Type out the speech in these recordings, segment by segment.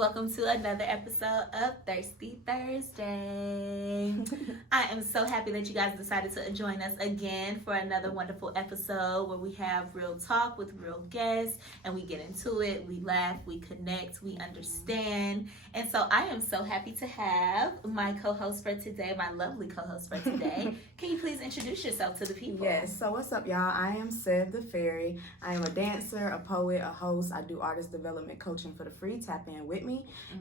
Welcome to another episode of Thirsty Thursday. I am so happy that you guys decided to join us again for another wonderful episode where we have real talk with real guests and we get into it, we laugh, we connect, we understand. And so I am so happy to have my co-host for today, my lovely co-host for today. Can you please introduce yourself to the people? Yes, so what's up, y'all? I am Sev The Fairy. I am a dancer, a poet, a host. I do artist development coaching for the free. Tap in with me.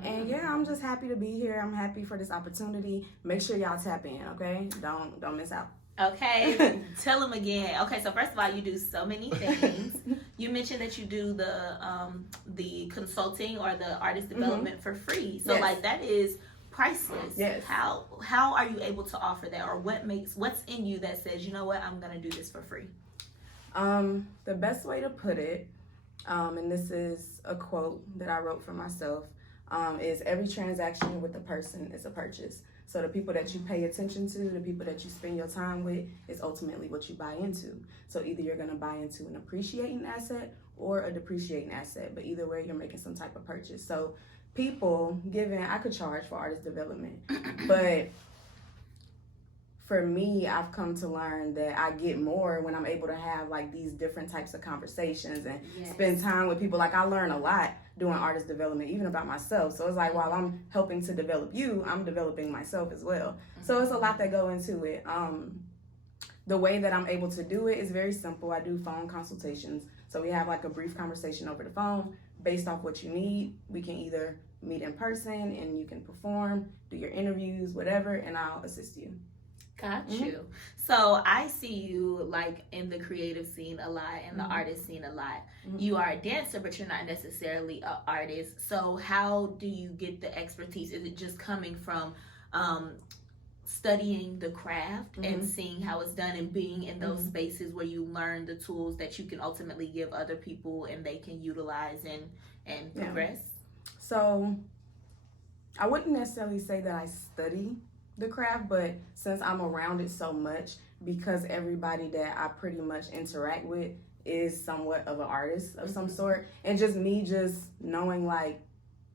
And yeah, I'm just happy to be here. I'm happy for this opportunity. Make sure y'all tap in, okay? Don't miss out. Okay, tell them again. Okay, so first of all, you do so many things. You mentioned that you do the consulting or the artist development for free. So like that is priceless. Yes. How are you able to offer that, or what's in you that says, you know what, I'm gonna do this for free? The best way to put it, and this is a quote that I wrote for myself, is every transaction with a person is a purchase. So the people that you pay attention to, the people that you spend your time with, is ultimately what you buy into. So either you're going to buy into an appreciating asset or a depreciating asset, but either way, you're making some type of purchase. So people, I could charge for artist development, but for me, I've come to learn that I get more when I'm able to have like these different types of conversations and spend time with people. Like I learn a lot doing artist development, even about myself. So it's like while I'm helping to develop you, I'm developing myself as well. So it's a lot that go into it. The way that I'm able to do it is very simple. I do phone consultations. So we have like a brief conversation over the phone based off what you need. We can either meet in person and you can perform, do your interviews, whatever, and I'll assist you. Got you. So I see you like in the creative scene a lot, in the artist scene a lot. You are a dancer, but you're not necessarily an artist. So how do you get the expertise? Is it just coming from studying the craft and seeing how it's done and being in those spaces where you learn the tools that you can ultimately give other people and they can utilize and progress? So I wouldn't necessarily say that I study the craft, but since I'm around it so much, because everybody that I pretty much interact with is somewhat of an artist of some sort, and just me just knowing like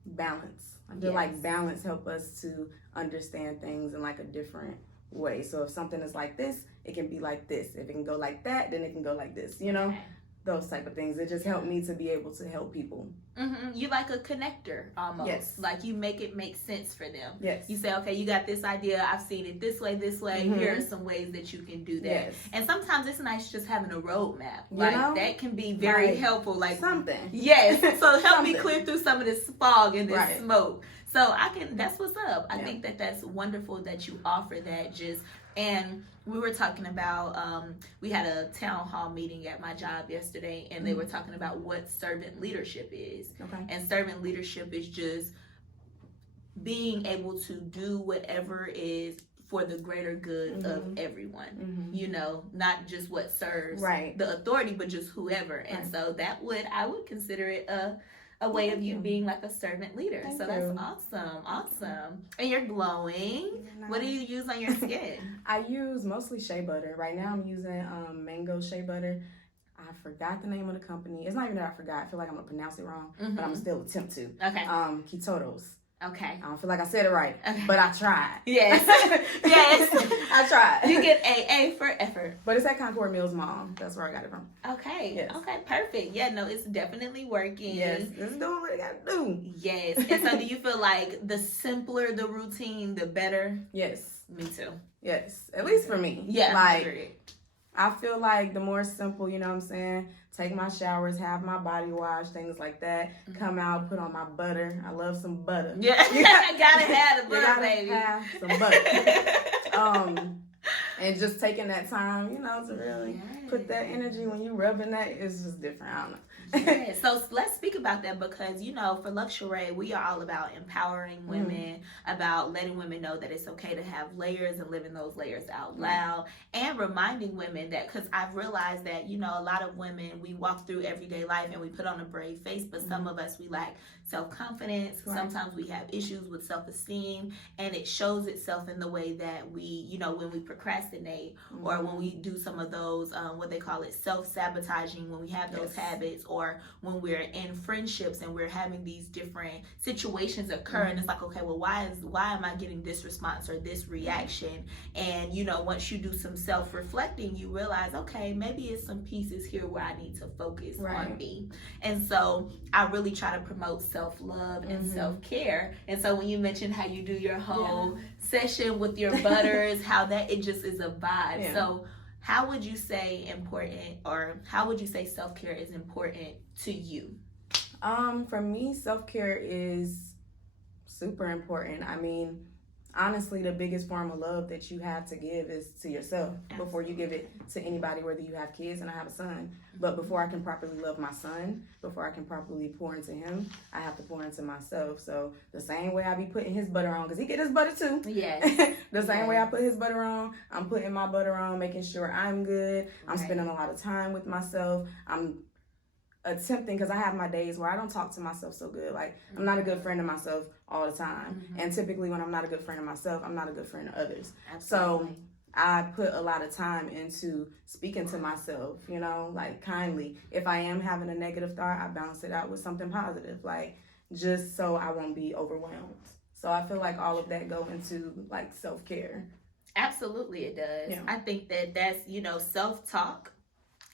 balance. I feel like balance help us to understand things in like a different way. So if something is like this, it can be like this. If it can go like that, then it can go like this, you know? Those type of things. It just helped me to be able to help people. You like a connector almost. Yes. Like you make it make sense for them. Yes. You say, okay, you got this idea. I've seen it this way. Here are some ways that you can do that. Yes. And sometimes it's nice just having a roadmap. Like that can be very helpful. Like something. Yes. So help me clear through some of this fog and this smoke. So that's what's up. I think that's wonderful that you offer that and we were talking about, we had a town hall meeting at my job yesterday, and they were talking about what servant leadership is. Okay. And servant leadership is just being able to do whatever is for the greater good of everyone. You know, not just what serves the authority, but just whoever. And so I would consider it a way of you being like a servant leader. Thank you. That's awesome. And you're glowing. What do you use on your skin? I use mostly shea butter. Right now I'm using mango shea butter. I forgot the name of the company. It's not even that I forgot. I feel like I'm going to pronounce it wrong, but I'm going to still attempt to. Okay. Ketotos. Okay. I don't feel like I said it right, but I tried. Yes. Yes. I tried. You get A for effort. But it's at Concord Mills Mall. That's where I got it from. Okay. Yes. Okay, perfect. Yeah, no, it's definitely working. Yes. It's doing what it got to do. Yes. And so do you feel like the simpler the routine, the better? Yes. Me too. Yes. At least for me. Yeah. Like, I feel like the more simple, you know what I'm saying? Take my showers, have my body wash, things like that. Come out, put on my butter. I love some butter. Yeah, I gotta have the butter, baby. Have some butter. And just taking that time, you know, to really put that energy when you rubbing that, it's just different. I don't know. So let's speak about that because, you know, for Luxurei, we are all about empowering women, about letting women know that it's okay to have layers and living those layers out loud, and reminding women that, because I've realized that, you know, a lot of women, we walk through everyday life and we put on a brave face, but some of us, we lack self-confidence. Sometimes we have issues with self-esteem, and it shows itself in the way that we, you know, when we procrastinate or when we do some of those, what they call it, self-sabotaging, when we have those habits, or or when we're in friendships and we're having these different situations occur, and it's like, okay, well, why am I getting this response or this reaction? And once you do some self-reflecting, you realize, okay, maybe it's some pieces here where I need to focus on me. And so I really try to promote self-love and self-care. And so when you mentioned how you do your whole session with your butters, how that it just is a vibe. So how would you say self-care is important to you? For me, self-care is super important. I mean, honestly, the biggest form of love that you have to give is to yourself before you give it to anybody, whether you have kids, and I have a son. But before I can properly love my son, before I can properly pour into him, I have to pour into myself. So the same way I be putting his butter on, because he get his butter too. Yes. The same way I put his butter on, I'm putting my butter on, making sure I'm good. I'm spending a lot of time with myself. I'm attempting, because I have my days where I don't talk to myself so good. Like, I'm not a good friend of myself all the time. And typically when I'm not a good friend of myself, I'm not a good friend of others. Absolutely. So I put a lot of time into speaking to myself, like kindly. If I am having a negative thought, I balance it out with something positive, like just so I won't be overwhelmed. So I feel like all of that go into like self-care. Absolutely it does. Yeah. I think that's, self-talk.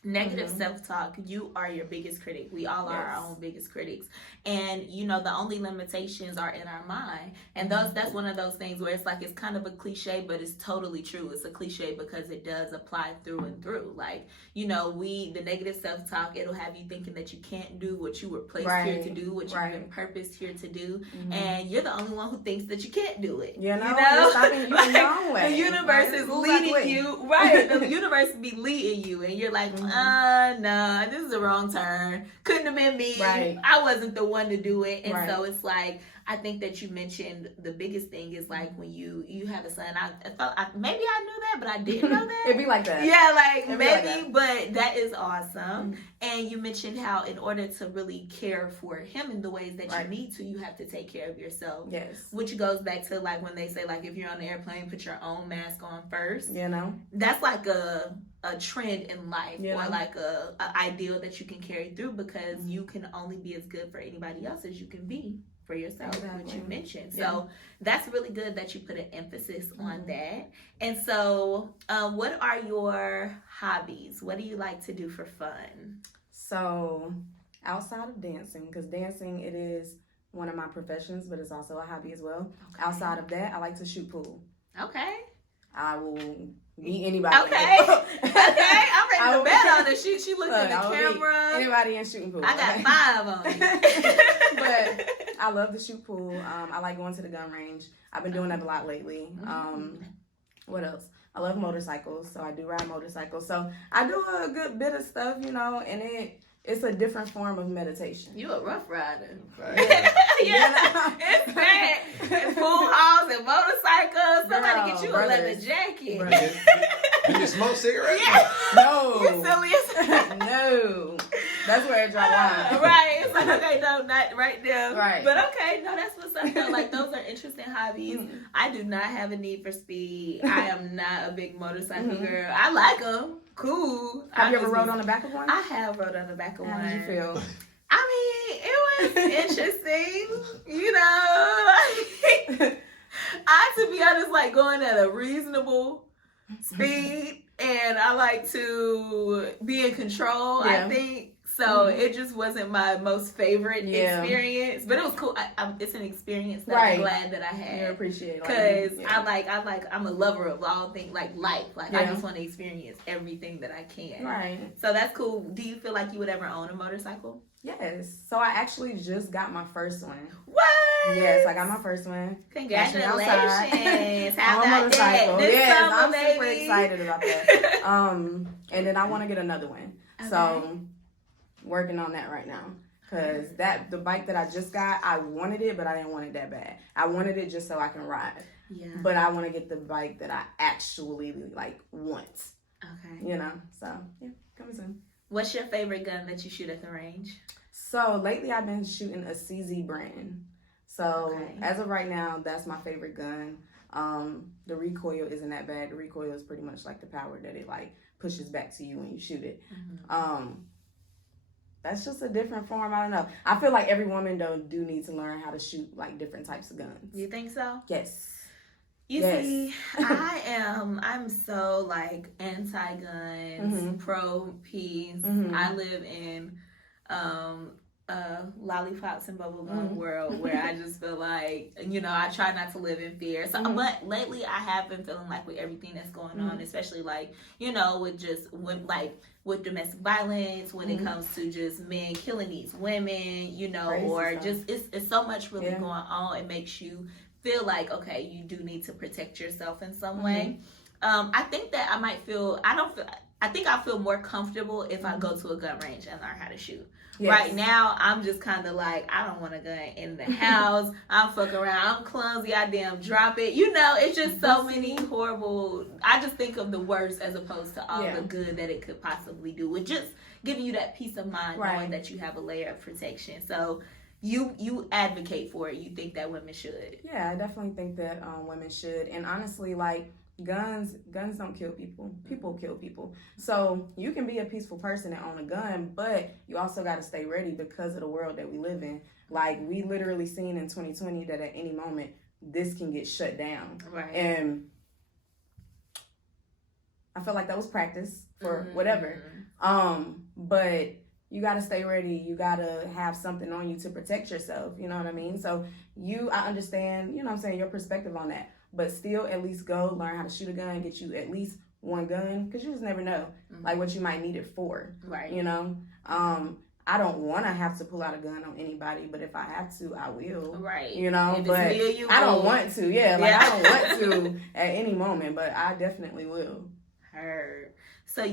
Negative self-talk, you are your biggest critic. We all are our own biggest critics. And the only limitations are in our mind. And that's one of those things where it's like, it's kind of a cliche, but it's totally true. It's a cliche because it does apply through and through. Like, the negative self-talk, it'll have you thinking that you can't do what you were placed here to do, what you've been purposed here to do. And you're the only one who thinks that you can't do it. You're stopping you in your own way. The universe is leading you. Right. The universe be leading you. And you're like, nah, this is the wrong turn. Couldn't have been me. Right. I wasn't the one to do it. And so it's like, I think that you mentioned the biggest thing is like when you have a son. I thought maybe I knew that, but I didn't know that. It'd be like that. Yeah, like maybe, but that is awesome. And you mentioned how in order to really care for him in the ways that you need to, you have to take care of yourself. Yes. Which goes back to like when they say like if you're on the airplane, put your own mask on first. That's like a trend in life or like a ideal that you can carry through, because you can only be as good for anybody else as you can be for yourself, which you mentioned. So that's really good that you put an emphasis on that. And so what are your hobbies? What do you like to do for fun? So outside of dancing, because dancing, it is one of my professions, but it's also a hobby as well. Outside of that, I like to shoot pool. Okay. I will meet anybody. Okay. Okay. I'm ready to bet on her. She looked at the camera. Anybody in shooting pool. I got 5 on you. But I love to shoot pool. I like going to the gun range. I've been doing that a lot lately. What else? I love motorcycles, so I do ride motorcycles. So I do a good bit of stuff, and it's a different form of meditation. You a rough rider. It's bad. And pool halls and motorcycles. Somebody get you a leather jacket. You can smoke cigarettes? Yeah. No. You silly as No. That's where it dropped line. Right. It's like, okay, no, not right there. Right. But okay, no, that's what's up. Though. Like, those are interesting hobbies. I do not have a need for speed. I am not a big motorcycle girl. I like them. Cool. Have you ever rode on the back of one? I have rode on the back of one. How did you feel? I mean, it was interesting. To be honest, like going at a reasonable speed, and I like to be in control, I think. So it just wasn't my most favorite experience, but it was cool. It's an experience that I'm glad that I had. You appreciate it. Because I'm a lover of all things, like life. Like I just want to experience everything that I can. Right. So that's cool. Do you feel like you would ever own a motorcycle? Yes. So I actually just got my first one. What? Yes, I got my first one. Congratulations. How on a motorcycle. Yes, I'm super excited about that. And then I want to get another one. Okay. So working on that right now. Because the bike that I just got, I wanted it, but I didn't want it that bad. I wanted it just so I can ride. Yeah. But I want to get the bike that I actually want. Okay. So coming soon. What's your favorite gun that you shoot at the range? So lately I've been shooting a CZ brand. So as of right now, that's my favorite gun. The recoil isn't that bad. The recoil is pretty much like the power that it pushes back to you when you shoot it. that's just a different form. I don't know. I feel like every woman though do need to learn how to shoot like different types of guns. You think so? Yes. You see, I'm so like anti-guns, pro peace. I live in lollipops and bubblegum world where I just feel like, I try not to live in fear. So, but lately I have been feeling like with everything that's going on, especially like, with domestic violence, when it comes to just men killing these women, Crazy or stuff. just, it's so much really going on. It makes you feel like, okay, you do need to protect yourself in some way. I think that I think I feel more comfortable if I go to a gun range and learn how to shoot. Yes. Right now, I'm just kind of like, I don't want a gun in the house. I'm fucking around. I'm clumsy. I damn drop it. It's just so many horrible. I just think of the worst as opposed to all the good that it could possibly do. With just giving you that peace of mind knowing that you have a layer of protection. So you advocate for it. You think that women should. Yeah, I definitely think that women should. And honestly, like, guns don't kill people. People kill people. So you can be a peaceful person and own a gun, but you also got to stay ready because of the world that we live in. Like, we literally seen in 2020 that at any moment this can get shut down. Right. And I felt like that was practice for whatever. But you got to stay ready. You got to have something on you to protect yourself. You know what I mean? So I understand, your perspective on that. But still, at least go learn how to shoot a gun, get you at least one gun, because you just never know, like, what you might need it for. Right. I don't want to have to pull out a gun on anybody, but if I have to, I will. Right. But I don't want to. Yeah, I don't want to at any moment, but I definitely will. Heard. So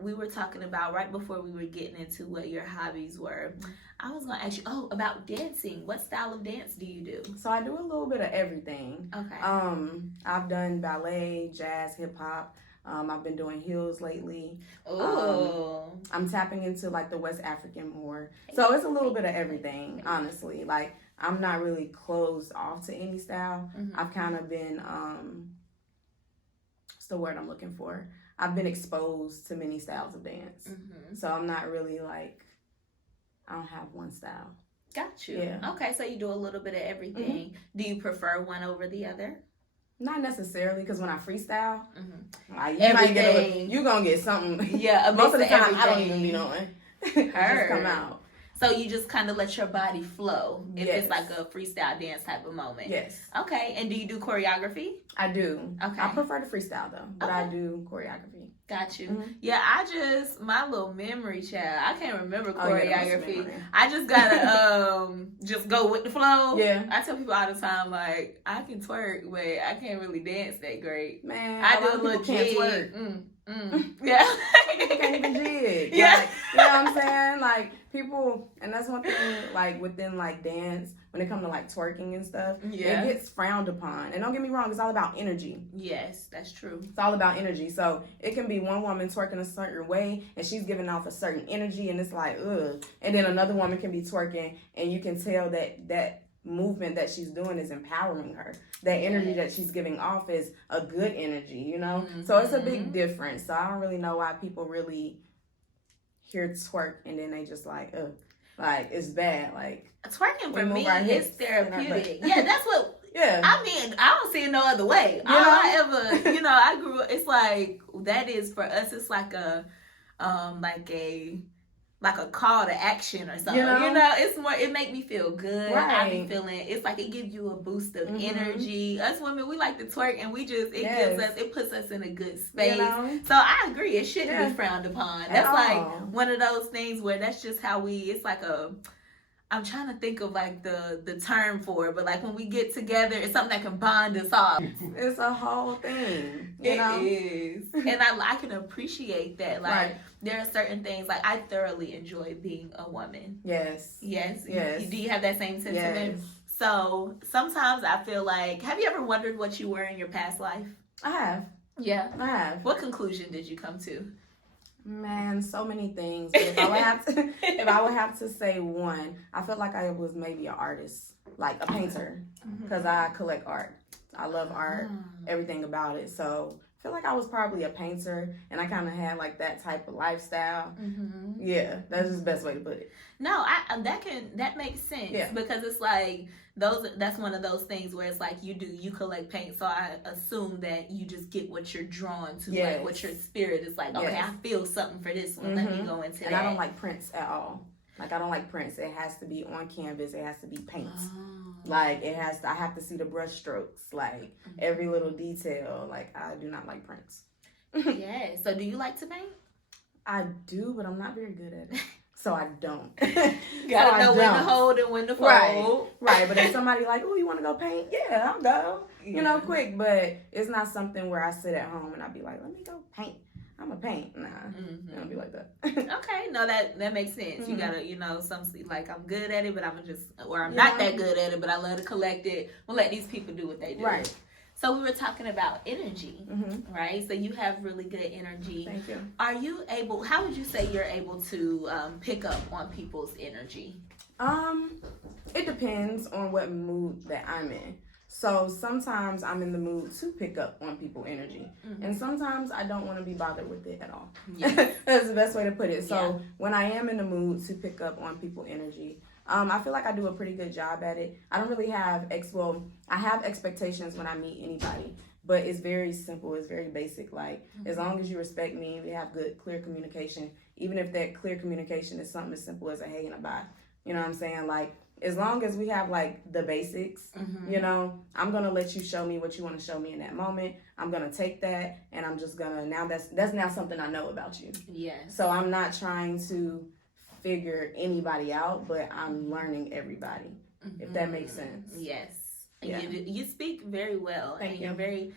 we were talking about right before we were getting into what your hobbies were. I was going to ask you, about dancing. What style of dance do you do? So I do a little bit of everything. Okay. I've done ballet, jazz, hip hop. I've been doing heels lately. Ooh. I'm tapping into like the West African more. So it's a little bit of everything, honestly. Like, I'm not really closed off to any style. I've kind of been, what's the word I'm looking for? I've been exposed to many styles of dance. So I'm not really like, I don't have one style. Got you. Yeah. Okay, so you do a little bit of everything. Do you prefer one over the other? Not necessarily, because when I freestyle, you're going to get something. Yeah, most of the time, I don't even be knowing. It just come out. So you just kind of let your body flow if it's like a freestyle dance type of moment. Yes. Okay, and do you do choreography? I do. Okay. I prefer to freestyle though, but I do choreography. Got you. Yeah, my little memory child, I can't remember choreography. I just gotta just go with the flow. Yeah. I tell people all the time, like, I can twerk, but I can't really dance that great. Man, I do a little jig. Yeah. People can't even jig. Yeah. Like, you know what I'm saying? Like, people, and that's one thing, like, within, like, dance, when it comes to, like, twerking and stuff, it gets frowned upon. And don't get me wrong, it's all about energy. Yes, that's true. It's all about energy. So it can be one woman twerking a certain way, and she's giving off a certain energy, and it's like, ugh. And then another woman can be twerking, and you can tell that movement that she's doing is empowering her. That energy that she's giving off is a good energy, So it's a big difference. So I don't really know why people really hear twerk and then they just like, ugh, like, it's bad. Like, twerking for me is therapeutic. Yeah, that's what. Yeah. I mean, I don't see it no other way. All I ever, I grew up. It's like that is for us. It's like a call to action or something. It's more. It make me feel good. Right. I be feeling. It's like it gives you a boost of energy. Us women, we like to twerk, and we just it puts us in a good space. So I agree. It shouldn't be frowned upon. That's like one of those things where that's just how we. It's like a. I'm trying to think of like the term for it, but like when we get together, it's something that can bond us all. It's a whole thing. It is. And I can appreciate that. Like there are certain things, like I thoroughly enjoy being a woman. Yes. Yes. Do you have that same sentiment? Yes. So sometimes I feel like, have you ever wondered what you were in your past life? I have. Yeah. I have. What conclusion did you come to? Man, so many things. But if I would have to say one, I felt like I was maybe an artist, like a painter, because I collect art. I love art, everything about it. So feel like I was probably a painter, and I kind of had like that type of lifestyle. Yeah, that's just the best way to put it. No, that makes sense. Yeah. Because it's like that's one of those things where it's like you collect paint, so I assume that you just get what you're drawn to, like what your spirit is like. Okay, I feel something for this one. Let me go into and that. I don't like prints at all. Like, I don't like prints. It has to be on canvas. It has to be paint. Like, I have to see the brush strokes, like every little detail. Like, I do not like prints. Yeah. So do you like to paint? I do, but I'm not very good at it. So I don't. Gotta know when to hold and when to fold. Right. But if somebody like, oh, you want to go paint? Yeah, I'll go. You know, quick. But it's not something where I sit at home and I be like, let me go paint. I'm a paint. Nah, it don't be like that. Okay, no, that makes sense. You gotta, some like I'm good at it, but I'm not that good at it, but I love to collect it. We'll let these people do what they do. Right. So we were talking about energy, right? So you have really good energy. Thank you. How would you say you're able to pick up on people's energy? It depends on what mood that I'm in. So sometimes I'm in the mood to pick up on people's energy. And sometimes I don't want to be bothered with it at all. Yeah. That's the best way to put it. So when I am in the mood to pick up on people's energy, I feel like I do a pretty good job at it. I don't really have I have expectations when I meet anybody, but it's very simple. It's very basic. Like, as long as you respect me, we have good, clear communication, even if that clear communication is something as simple as a hey and a bye. You know what I'm saying? Like, as long as we have like the basics, I'm gonna let you show me what you want to show me in that moment. I'm gonna take that, and I'm just gonna that's now something I know about you. Yes. So I'm not trying to figure anybody out, but I'm learning everybody. If that makes sense. Yes. Yeah. You speak very well. Thank you.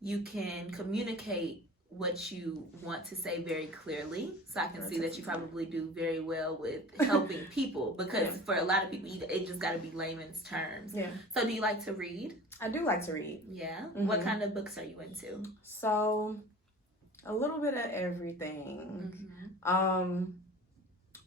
You can communicate what you want to say very clearly. So I can see that you probably do very well with helping people, because for a lot of people, it just got to be layman's terms. Yeah. So do you like to read? I do like to read. Yeah. What kind of books are you into? So a little bit of everything.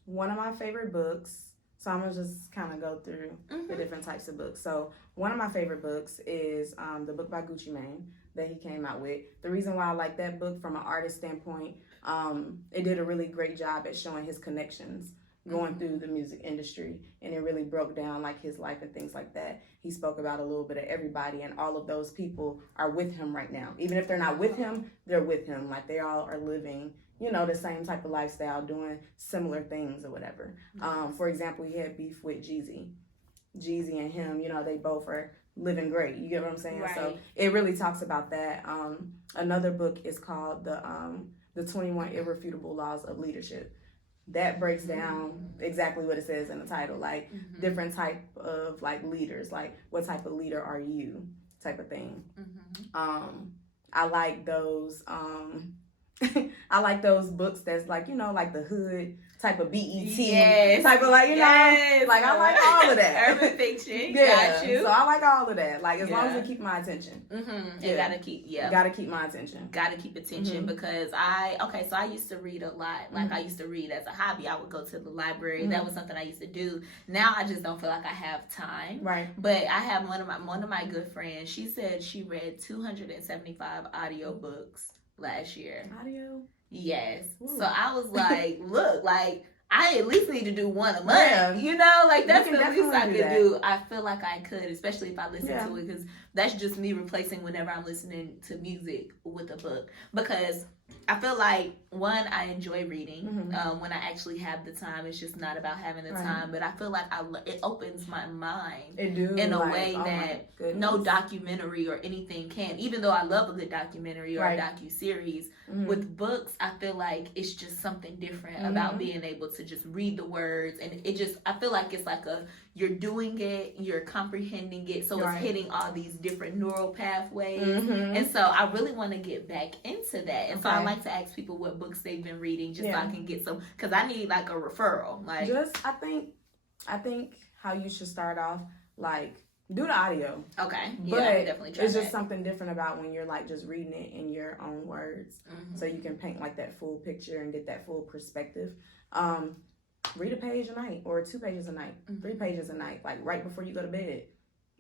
One of my favorite books, so I'm going to just kind of go through the different types of books. So one of my favorite books is the book by Gucci Mane that he came out with. The reason why I like that book from an artist standpoint, it did a really great job at showing his connections going through the music industry, and it really broke down like his life and things like that. He spoke about a little bit of everybody, and all of those people are with him right now. Even if they're not with him, they're with him. Like, they all are living, the same type of lifestyle, doing similar things or whatever. For example, he had beef with Jeezy. Jeezy and him, they both are living great. You get what I'm saying? Right. So it really talks about that. Another book is called the 21 Irrefutable Laws of Leadership. That breaks down exactly what it says in the title, like different type of like leaders, like what type of leader are you, type of thing. I like those. I like those books that's like, like the hood type of BET type of like, like I like all of that. Urban fiction. Got you. So I like all of that. Like, as long as it keep my attention. It gotta keep my attention. Gotta keep attention because so I used to read a lot. Like, I used to read as a hobby. I would go to the library. That was something I used to do. Now I just don't feel like I have time. Right. But I have one of my good friends. She said she read 275 audiobooks last year. Audio? Yes. Ooh. So I was like, look, like, I at least need to do one a month. Like, that's the least I could do. I feel like I could, especially if I listen to it, because that's just me replacing whenever I'm listening to music with a book. Because I feel like, one, I enjoy reading when I actually have the time. It's just not about having the time, but I feel like it opens my mind in a way that no documentary or anything can. Even though I love a good documentary or a docuseries, with books, I feel like it's just something different about being able to just read the words, and I feel like it's like you're doing it, you're comprehending it, so it's hitting all these different neural pathways, and so I really want to get back into that, and so I like to ask people what books they've been reading, just so I can get some, because I need like a referral. Like, I think how you should start off, like, do the audio. Okay. But I definitely try it's just something different about when you're like just reading it in your own words, so you can paint like that full picture and get that full perspective. Read a page a night, or 2 pages a night, 3 pages a night, like right before you go to bed,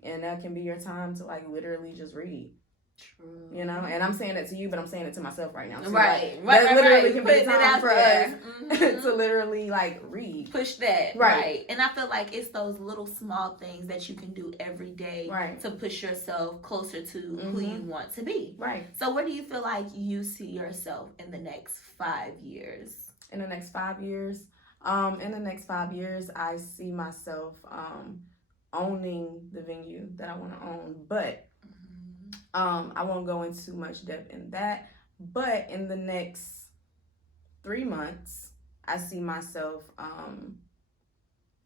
and that can be your time to like literally just read. True. You know, and I'm saying it to you, but I'm saying it to myself right now. Too. Right. That literally can be Putting time it out for there. us to literally like read. Push that. Right. And I feel like it's those little small things that you can do every day to push yourself closer to who you want to be. Right. So where do you feel like you see yourself in the next 5 years? In the next 5 years? In the next 5 years, I see myself owning the venue that I want to own, but I won't go into much depth in that. But in the next 3 months, I see myself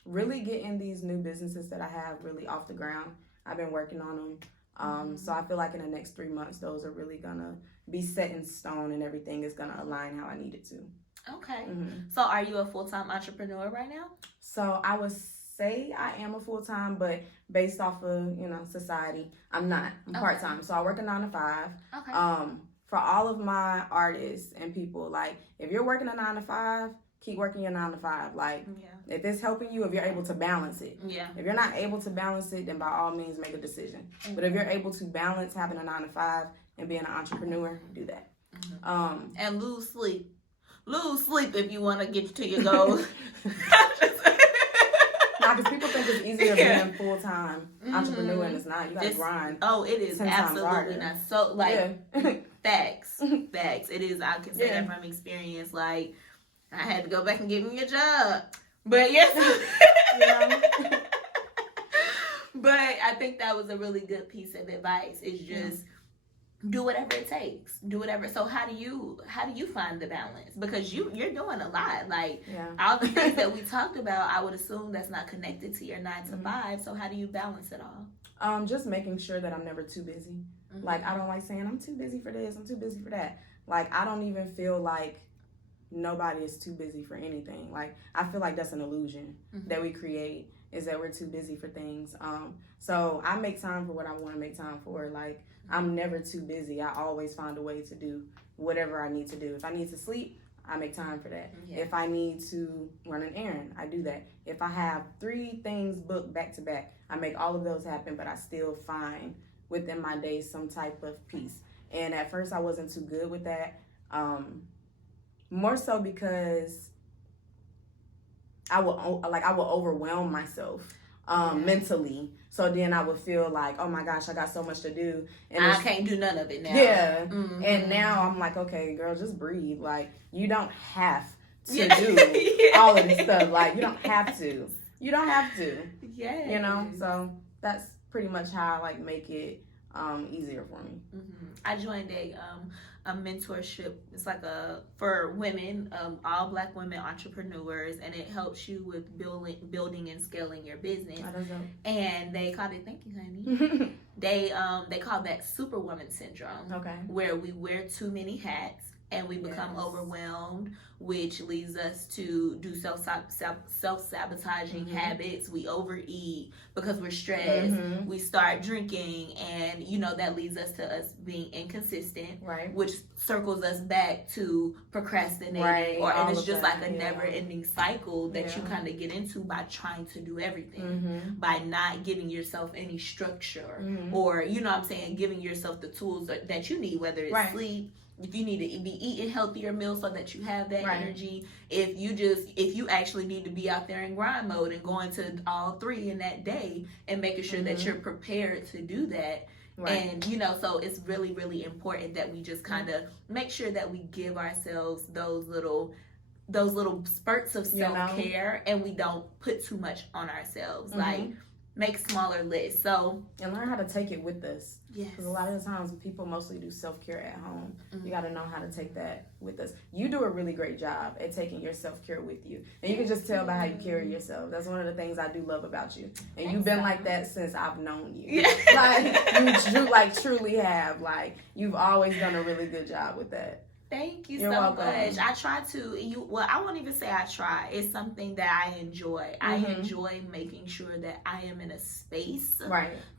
really getting these new businesses that I have really off the ground. I've been working on them. So I feel like in the next 3 months, those are really gonna be set in stone and everything is gonna align how I need it to. Okay. So are you a full-time entrepreneur right now? So I would say I am a full-time, but based off of, society, I'm not. I'm part-time. So I work a 9 to 5. Okay. For all of my artists and people, like, if you're working a 9 to 5, keep working your 9 to 5. Like, if it's helping you, if you're able to balance it. If you're not able to balance it, then by all means make a decision. But if you're able to balance having a 9 to 5 and being an entrepreneur, do that. And lose sleep. Lose sleep if you want to get to your goals. Because people think it's easier being full-time entrepreneur, and it's not. You got to grind. Oh, it is absolutely not. So, like, facts. It is. I can say that from experience. Like, I had to go back and get me a job. But, yes. But I think that was a really good piece of advice. It's just do whatever it takes. Do whatever. So how do you find the balance? Because you're doing a lot. Like all the things that we talked about, I would assume that's not connected to your 9 to 5. So how do you balance it all? Just making sure that I'm never too busy. Like, I don't like saying I'm too busy for this, I'm too busy for that. Like, I don't even feel like nobody is too busy for anything. Like, I feel like that's an illusion that we create, is that we're too busy for things. So I make time for what I want to make time for. Like, I'm never too busy. I always find a way to do whatever I need to do. If I need to sleep, I make time for that. If I need to run an errand, I do that. If I have 3 things booked back to back, I make all of those happen, but I still find within my day some type of peace. And at first I wasn't too good with that. More so because I will overwhelm myself mentally. So then I would feel like, oh my gosh, I got so much to do. And I can't do none of it now. Yeah. And now I'm like, okay, girl, just breathe. Like, you don't have to do all of this stuff. Like, you don't have to. You don't have to. Yeah. So that's pretty much how I like make it easier for me. I joined a mentorship. It's like for women, all Black women entrepreneurs, and it helps you with building and scaling your business. And they called it, thank you, honey. They call that Superwoman syndrome. Where we wear too many hats and we become overwhelmed, which leads us to do self-sabotaging habits. We overeat because we're stressed. We start drinking, and that leads us to us being inconsistent, which circles us back to procrastinating, and it's just like a never-ending cycle that you kind of get into by trying to do everything, by not giving yourself any structure, or giving yourself the tools that you need, whether it's sleep. If you need to be eating healthier meals so that you have that energy, if you actually need to be out there in grind mode and going to all 3 in that day and making sure that you're prepared to do that. And, so it's really, really important that we just kind of make sure that we give ourselves those little spurts of self-care, and we don't put too much on ourselves. Like, make smaller lists. And learn how to take it with us. Because a lot of the times people mostly do self-care at home. You got to know how to take that with us. You do a really great job at taking your self-care with you. And you can just tell by how you carry yourself. That's one of the things I do love about you. And you've been like that since I've known you. Like, you truly have. Like, you've always done a really good job with that. Thank you so much. I try to. I won't even say I try. It's something that I enjoy. I enjoy making sure that I am in a space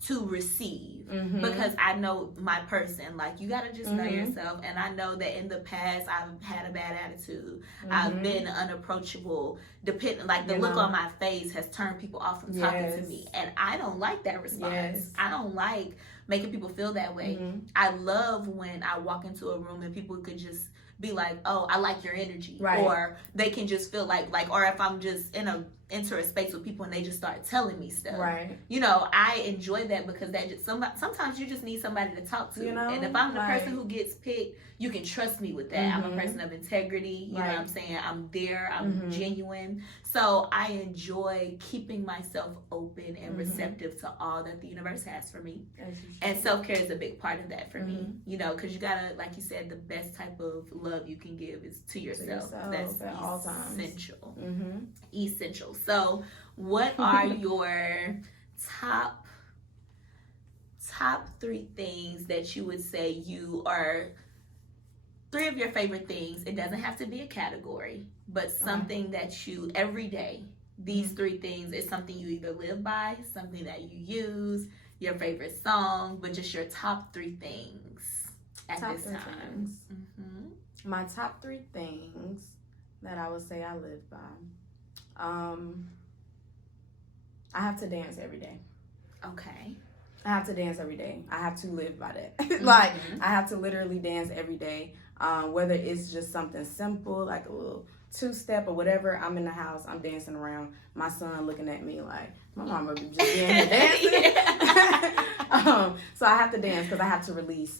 to receive, because I know my person. Like, you gotta just know yourself. And I know that in the past I've had a bad attitude. I've been unapproachable. The look on my face has turned people off from talking to me, and I don't like that response. I don't like making people feel that way. I love when I walk into a room and people could just be like, oh, I like your energy. Right. Or they can just feel like, or if I'm just enter a space with people and they just start telling me stuff. Right. You know, I enjoy that because that just sometimes you just need somebody to talk to. You know, and if I'm the person who gets picked, you can trust me with that. I'm a person of integrity. You know what I'm saying? I'm there. I'm genuine. So I enjoy keeping myself open and receptive to all that the universe has for me. And self-care is a big part of that for me. You know, because you gotta, like you said, the best type of love you can give is to yourself. That's at all times. Essential. Essential. So what are your top 3 things that you would say you are 3 of your favorite things? It doesn't have to be a category, but something that you every day, these 3 things is something you either live by, something that you use, your favorite song, but just your top 3 things at this time. My top 3 things that I would say I live by. I have to dance every day. Okay. I have to dance every day. I have to live by that. Like, I have to literally dance every day. Whether it's just something simple, like a little 2-step or whatever, I'm in the house, I'm dancing around. My son looking at me like, my mama just being here dancing. So I have to dance because I have to release.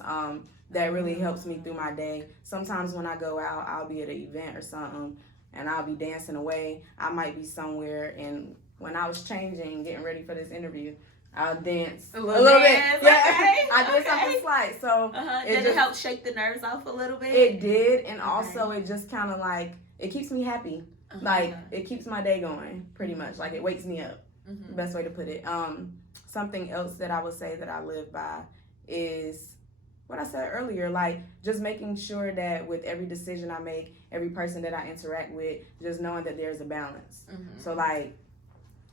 That really helps me through my day. Sometimes when I go out, I'll be at an event or something, and I'll be dancing away. I might be somewhere, and when I was changing, getting ready for this interview, I'll dance a little bit. Yeah, okay. I did something slight. So did it help shake the nerves off a little bit? It did, and also it just kind of like, it keeps me happy. Like, it keeps my day going, pretty much. Like, it wakes me up. The best way to put it. Something else that I would say that I live by is what I said earlier, like just making sure that with every decision I make, every person that I interact with, just knowing that there's a balance. So like,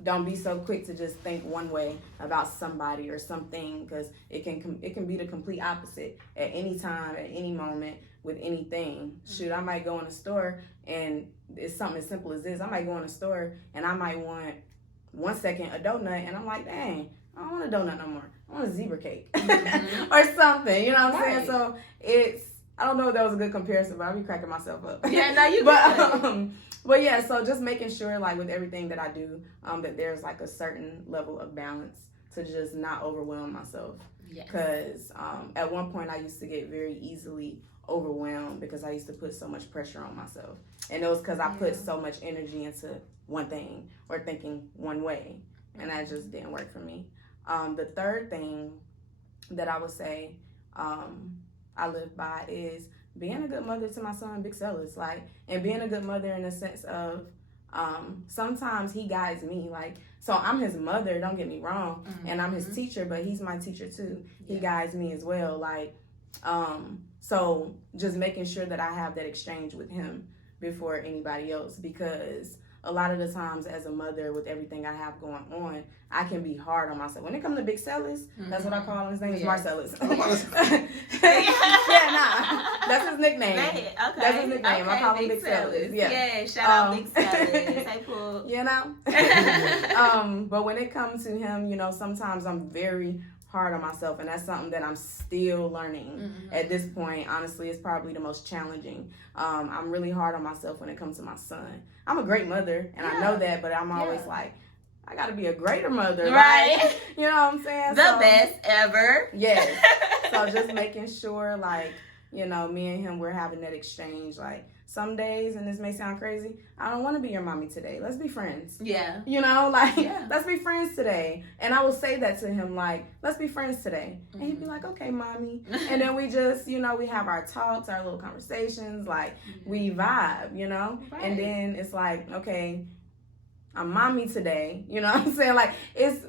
don't be so quick to just think one way about somebody or something, because it can be the complete opposite at any time, at any moment, with anything. Shoot, I might go in a store and it's something as simple as this. I might go in a store and I might want 1 second a donut, and I'm like, dang, I don't want a donut no more. I want a zebra cake or something. You know what I'm saying? So I don't know if that was a good comparison, but I'll be cracking myself up. Yeah, no, you But yeah, so just making sure, like with everything that I do, that there's like a certain level of balance to just not overwhelm myself. Because at one point I used to get very easily overwhelmed because I used to put so much pressure on myself. And it was because I put so much energy into one thing or thinking one way. And that just didn't work for me. The third thing that I would say I live by is being a good mother to my son, Big Sellers, like, and being a good mother in the sense of sometimes he guides me, like, so I'm his mother, don't get me wrong, and I'm his teacher, but he's my teacher too. He guides me as well, like, so just making sure that I have that exchange with him before anybody else, because a lot of the times as a mother, with everything I have going on, I can be hard on myself. When it comes to Big Sellers, that's what I call him. His name is Marcellus. That's his nickname. Okay. That's his nickname. Okay, I call him Big Sellers. Yeah, shout out Big Sellers. Hey, Pooh. You know? But when it comes to him, you know, sometimes I'm very hard on myself, and that's something that I'm still learning at this point. Honestly, it's probably the most challenging. I'm really hard on myself when it comes to my son. I'm a great mother, and I know that, but I'm always like, I gotta be a greater mother, right? You know what I'm saying? The best ever. Yes. So just making sure, like, you know, me and him, we're having that exchange. Like, some days, and this may sound crazy, I don't want to be your mommy today. Let's be friends. Yeah. You know, like, let's be friends today. And I will say that to him, like, let's be friends today. And he'd be like, okay, mommy. And then we just, you know, we have our talks, our little conversations, like, we vibe, you know? Right. And then it's like, okay, I'm mommy today. You know what I'm saying? Like,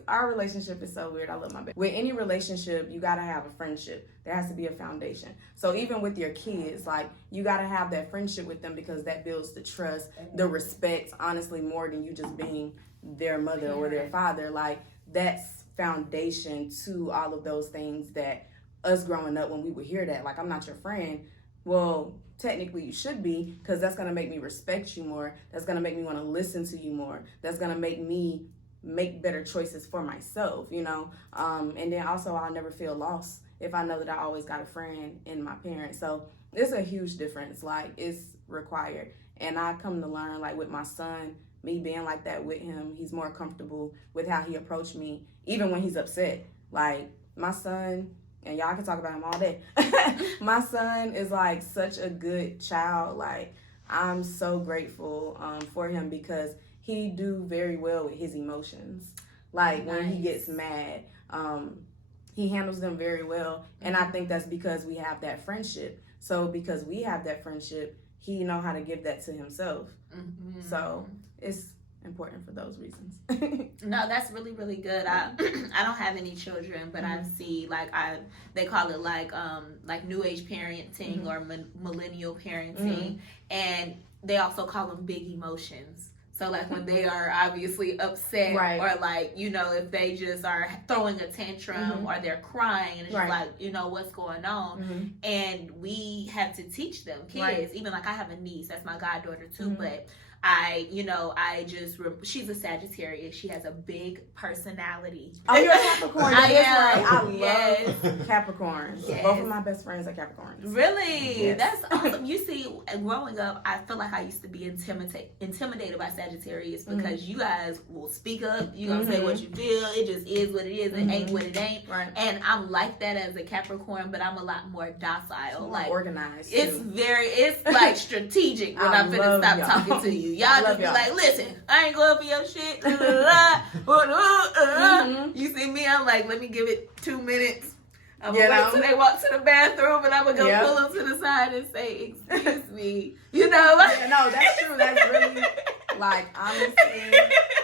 our relationship is so weird. I love my baby. With any relationship, you gotta have a friendship. There has to be a foundation. So even with your kids, like, you gotta have that friendship with them, because that builds the trust, the respect, honestly, more than you just being their mother or their father. Like, that's foundation to all of those things that us growing up, when we would hear that, like, I'm not your friend. Well, technically you should be, because that's going to make me respect you more. That's going to make me want to listen to you more. That's going to make me make better choices for myself, you know. And then also I'll never feel lost if I know that I always got a friend in my parents. So it's a huge difference. Like, it's required. And I come to learn, like, with my son, me being like that with him, he's more comfortable with how he approached me, even when he's upset. Like, my son, and y'all can talk about him all day. My son is, like, such a good child. Like, I'm so grateful for him because he do very well with his emotions. Like, when he gets mad, he handles them very well. And I think that's because we have that friendship. So because we have that friendship, he know how to give that to himself. So it's important for those reasons. No, that's really, really good. I don't have any children, but I see, like, they call it like new age parenting or millennial parenting, and they also call them big emotions. So, like, when they are obviously upset, or, like, you know, if they just are throwing a tantrum or they're crying, and it's just like, you know, what's going on? And we have to teach them, kids. Even, like, I have a niece, that's my goddaughter, too, but she's a Sagittarius. She has a big personality. Oh, you're a Capricorn. I am. I love Capricorns. Yes. Both of my best friends are Capricorns. Really? Yes. That's awesome. You see, growing up, I feel like I used to be intimidated by Sagittarius because you guys will speak up. You're going to say what you feel. It just is what it is. It ain't what it ain't. Right. And I'm like that as a Capricorn, but I'm a lot more docile. Like, organized. It's like strategic when I'm finna stop talking to you. Y'all just be like, listen, I ain't going for your shit. You see me, I'm like, let me give it 2 minutes. I'm gonna wait till they walk to the bathroom, and I'm gonna go pull them to the side and say, excuse me. You know? No, that's true. That's really, like, honestly,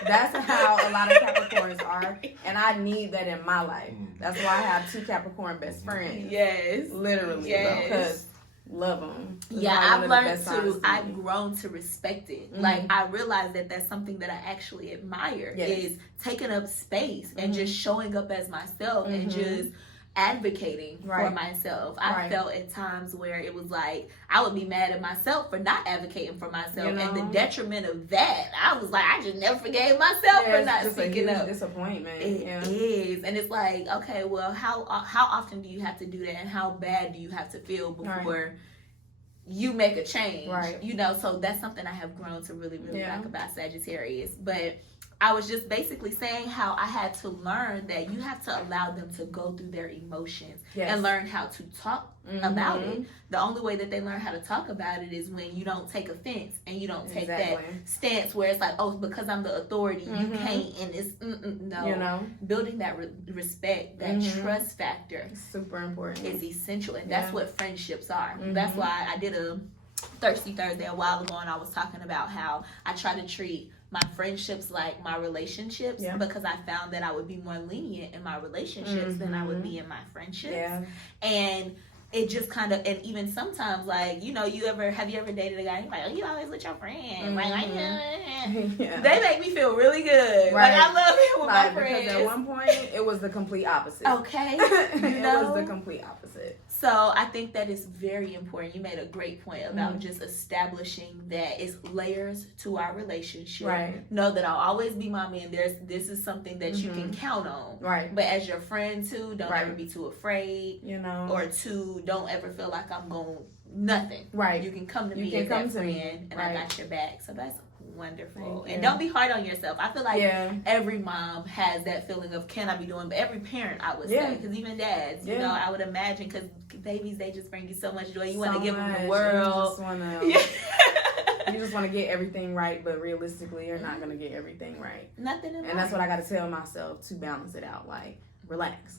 that's how a lot of Capricorns are. And I need that in my life. That's why I have 2 Capricorn best friends. Yes. Literally. Yes. Because love them. Yeah, I've learned to, I've grown to respect it. Like, I realized that that's something that I actually admire is taking up space and just showing up as myself and just advocating for myself. I felt at times where it was like I would be mad at myself for not advocating for myself, and the detriment of that, I was like, I just never forgave myself for not speaking up. Disappointment. It is, and it's like, okay, well, how often do you have to do that, and how bad do you have to feel before you make a change? You know, so that's something I have grown to really, really like about Sagittarius. But I was just basically saying how I had to learn that you have to allow them to go through their emotions and learn how to talk about it. The only way that they learn how to talk about it is when you don't take offense and you don't take that stance where it's like, oh, because I'm the authority, you can't, and it's no. You know, building that respect, that trust factor, super important. Is essential, and that's what friendships are. That's why I did a Thirsty Thursday a while ago, and I was talking about how I try to treat my friendships like my relationships because I found that I would be more lenient in my relationships than I would be in my friendships. And it just kind of, and even sometimes, like, you know, have you ever dated a guy and you're like, oh, you always with your friend. Like, they make me feel really good. Like, I love it with my friends. Because at one point, it was the complete opposite. Okay. It was the complete opposite. So I think that is very important. You made a great point about just establishing that it's layers to our relationship. Know that I'll always be mommy, and this is something that you can count on. But as your friend too, don't ever be too afraid. You know, or don't ever feel like I'm going nothing. You can come to me as that friend, and I got your back. So that's wonderful. And don't be hard on yourself. I feel like every mom has that feeling of, can I be doing, but every parent, I would say, because even dads, you know, I would imagine, because babies, they just bring you so much joy. You want to give them the world. You just want to get everything right, but realistically, you're not going to get everything right. Nothing in life. And that's what I got to tell myself to balance it out. Like, relax.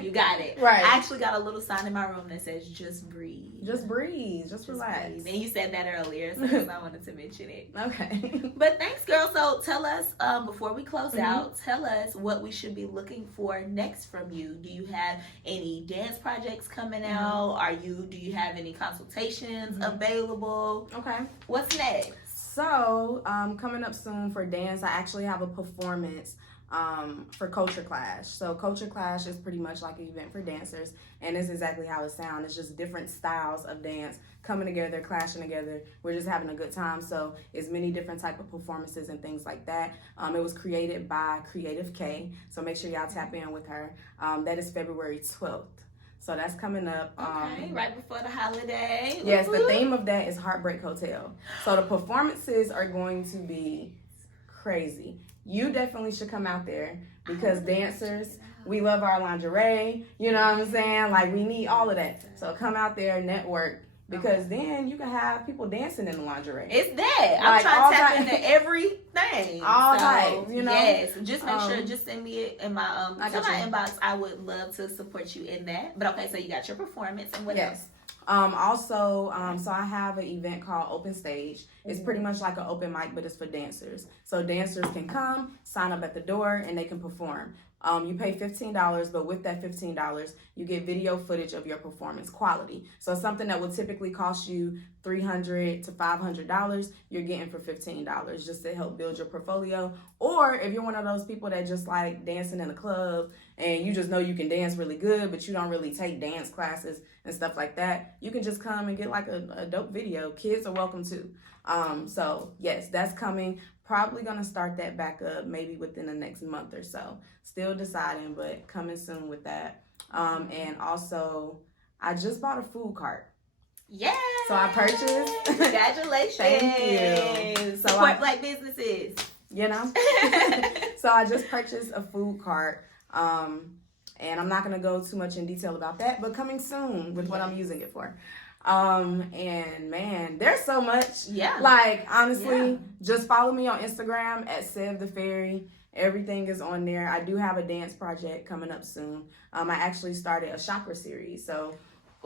You got it. I actually got a little sign in my room that says, just breathe. Just breathe. Just relax. Breathe. And you said that earlier, so I wanted to mention it. Okay. But thanks, girl. So tell us, before we close out, tell us what we should be looking for next from you. Do you have any dance projects coming out? Do you have any consultations available? Okay. What's next? So, coming up soon for dance, I actually have a performance for Culture Clash. So Culture Clash is pretty much like an event for dancers, and it's exactly how it sounds. It's just different styles of dance coming together, clashing together. We're just having a good time. So it's many different type of performances and things like that. It was created by Creative K, so make sure y'all tap in with her. That is February 12th. So that's coming up. Okay, right before the holiday. Yes, the theme of that is Heartbreak Hotel. So the performances are going to be crazy. You definitely should come out there because dancers, we love our lingerie. You know what I'm saying? Like, we need all of that. So come out there, network, because then you can have people dancing in the lingerie. It's that. I'm trying to tap into everything. All types, you know? Yes. Just make sure, just send me it in my inbox. I would love to support you in that. But okay, so you got your performance and what else? So I have an event called Open Stage. It's pretty much like an open mic, but it's for dancers. So dancers can come, sign up at the door, and they can perform. You pay $15, but with that $15, you get video footage of your performance quality. So something that would typically cost you $300 to $500, you're getting for $15 just to help build your portfolio. Or if you're one of those people that just like dancing in a club and you just know you can dance really good, but you don't really take dance classes and stuff like that, you can just come and get like a dope video. Kids are welcome too. So yes, that's coming. Probably gonna start that back up maybe within the next month or so. Still deciding, but coming soon with that. And also, I just bought a food cart. Yeah. So I purchased. Congratulations. Thank you. So support Black businesses. You know. So I just purchased a food cart. And I'm not gonna go too much in detail about that, but coming soon with what I'm using it for. And man, there's so much. Yeah. Like, honestly, just follow me on Instagram at Sev The Fairy. Everything is on there. I do have a dance project coming up soon. I actually started a chakra series. So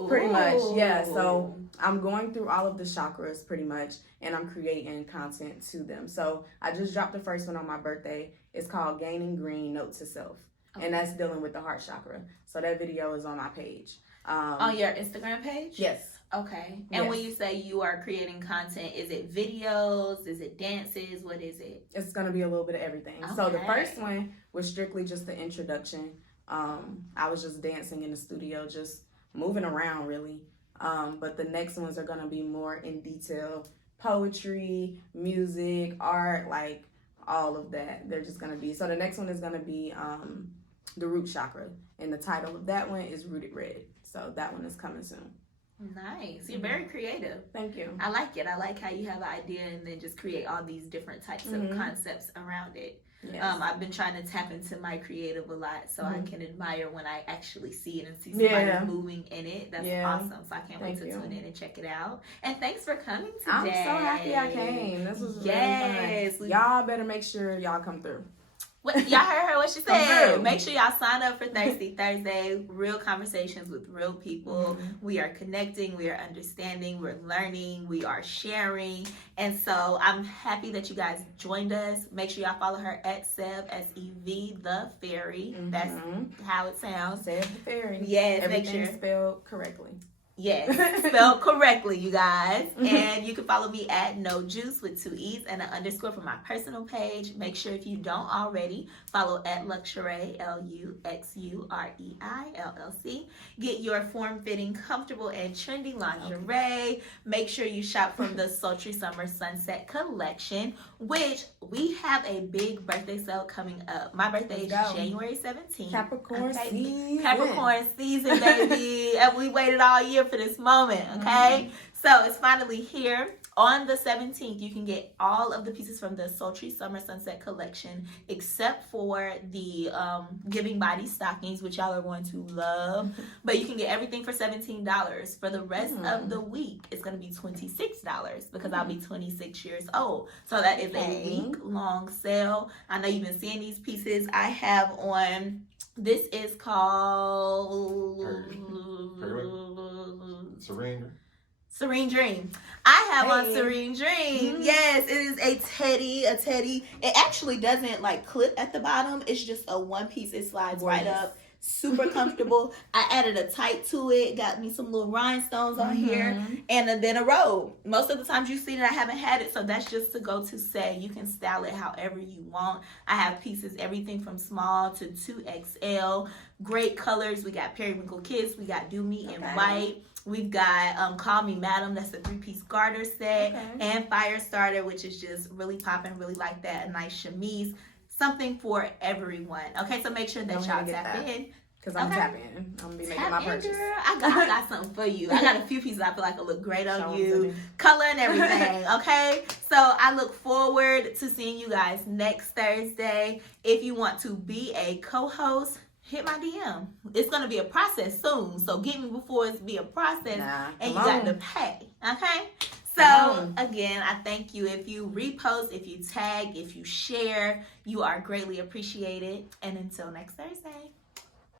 pretty much, yeah. So I'm going through all of the chakras pretty much, and I'm creating content to them. So I just dropped the first one on my birthday. It's called Gaining Green Note to Self. Okay. And that's dealing with the heart chakra. So that video is on my page. On your Instagram page? Yes. Okay. And when you say you are creating content, is it videos? Is it dances? What is it? It's going to be a little bit of everything. Okay. So the first one was strictly just the introduction. I was just dancing in the studio, just moving around really. But the next ones are going to be more in detail. Poetry, music, art, like all of that. They're just going to be. So the next one is going to be the root chakra. And the title of that one is Rooted Red. So that one is coming soon. Nice. You're very creative. Thank you. I like it. I like how you have an idea and then just create all these different types of concepts around it. Yes. I've been trying to tap into my creative a lot so I can admire when I actually see it and see somebody moving in it. That's awesome. So I can't wait to tune in and check it out. And thanks for coming today. I'm so happy I came. This was really fun. Y'all better make sure y'all come through. Y'all heard her what she said. Make sure y'all sign up for Thirsty Thursday. Real conversations with real people. We are connecting. We are understanding. We're learning. We are sharing. And so I'm happy that you guys joined us. Make sure y'all follow her at Sev, S-E-V, The Fairy. That's how it sounds. Sev The Fairy. Yes, everything make sure. Spelled correctly. Yes, spelled correctly, you guys. And you can follow me at No Juice with 2 E's and an underscore for my personal page. Make sure if you don't already, follow at Luxurei, Luxurei, LLC. Get your form-fitting, comfortable, and trendy lingerie. Make sure you shop from the Sultry Summer Sunset Collection, which we have a big birthday sale coming up. My birthday is January 17th. Capricorn season. Capricorn season, baby. And we waited all year for this moment, okay? So it's finally here. On the 17th, you can get all of the pieces from the Sultry Summer Sunset Collection, except for the Giving Body stockings, which y'all are going to love. But you can get everything for $17. For the rest of the week, it's going to be $26 because I'll be 26 years old. So that is a week-long sale. I know you've been seeing these pieces. I have on... This is called Serene Dream. I have on Serene Dream. Yes, it is a teddy. It actually doesn't like clip at the bottom. It's just a one piece. It slides right up super comfortable. I added a tight to it, got me some little rhinestones on here, and then a robe. Most of the times you see that I haven't had it, so that's just to go to say. You can style it however you want. I have pieces, everything from small to 2XL. Great colors. We got Periwinkle Kiss. We got Do Me in White. We've got Call Me Madam. That's a 3-piece garter set. And Fire Starter, which is just really popping. Really like that. A nice chemise. Something for everyone. Okay, so make sure that y'all tap in. Because I'm tapping. I'm going to be making my purchase. Girl. I got something for you. I got a few pieces I feel like will look great on you. Color and everything, okay? So I look forward to seeing you guys next Thursday. If you want to be a co-host, hit my DM. It's going to be a process soon. So get me before it's be a process and you got to pay, okay? So, again, I thank you. If you repost, if you tag, if you share, you are greatly appreciated. And until next Thursday.